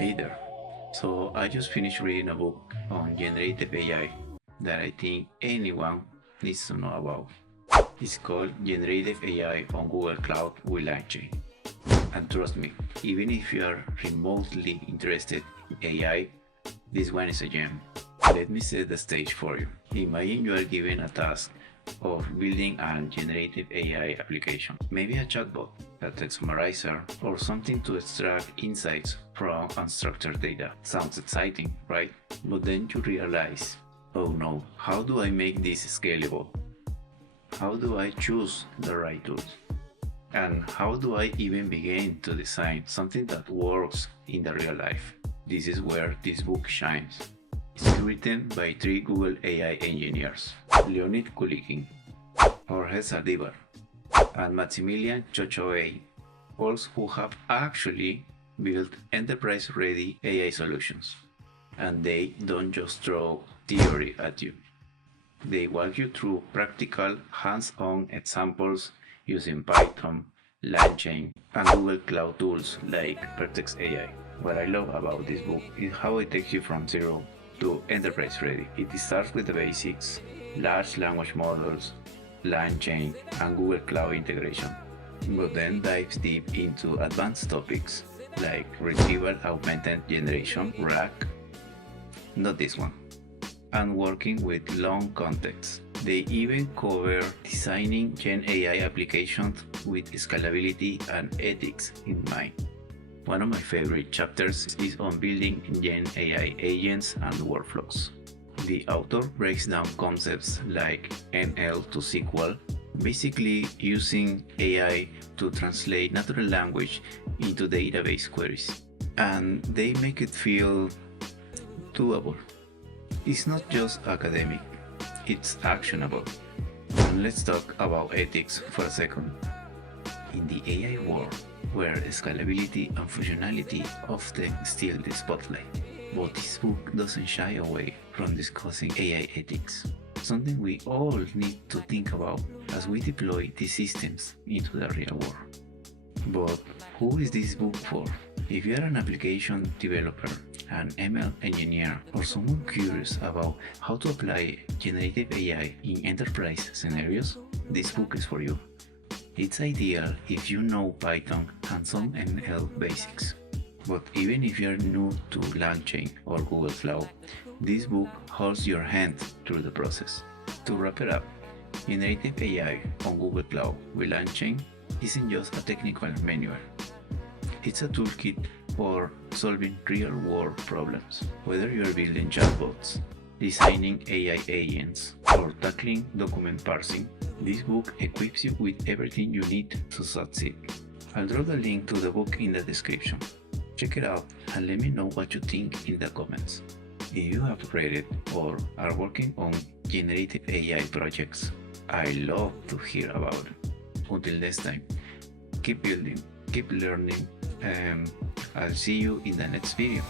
Hey there. So I just finished reading a book on generative AI that I think anyone needs to know about. It's called Generative AI on Google Cloud with LangChain. And trust me, even if you are remotely interested in AI, this one is a gem. Let me set the stage for you. Imagine you are given a task of building a generative AI application, maybe a chatbot, a text summarizer, or something to extract insights from unstructured data. Sounds exciting, right? But then you realize, oh no, how do I make this scalable? How do I choose the right tools? And how do I even begin to design something that works in the real life? This is where this book shines. It's written by three Google AI engineers, Leonid Kulikin, Jorge Sardibar, and Maximilian Chochoei, all who have actually built enterprise-ready AI solutions. And they don't just throw theory at you. They walk you through practical, hands-on examples using Python, LangChain, and Google Cloud tools like Vertex AI. What I love about this book is how it takes you from zero to enterprise ready. It starts with the basics, large language models, LangChain, and Google Cloud integration, but then dives deep into advanced topics like retrieval augmented generation, RAG, not this one, and working with long contexts. They even cover designing GenAI applications with scalability and ethics in mind. One of my favorite chapters is on building GenAI agents and workflows. The author breaks down concepts like NL to SQL, basically using AI to translate natural language into database queries. And they make it feel doable. It's not just academic, it's actionable. And let's talk about ethics for a second. In the AI world, where scalability and functionality often steal the spotlight, but this book doesn't shy away from discussing AI ethics, something we all need to think about as we deploy these systems into the real world. But who is this book for? If you are an application developer, an ML engineer, or someone curious about how to apply generative AI in enterprise scenarios, this book is for you. It's ideal if you know Python and some ML basics. But even if you're new to LangChain or Google Cloud, this book holds your hand through the process. To wrap it up, generative AI on Google Cloud with LangChain isn't just a technical manual. It's a toolkit for solving real-world problems. Whether you're building chatbots, designing AI agents, or tackling document parsing, this book equips you with everything you need to succeed. I'll drop the link to the book in the description. Check it out and let me know what you think in the comments. If you have read it or are working on generative AI projects, I love to hear about it. Until next time, keep building, keep learning, and I'll see you in the next video.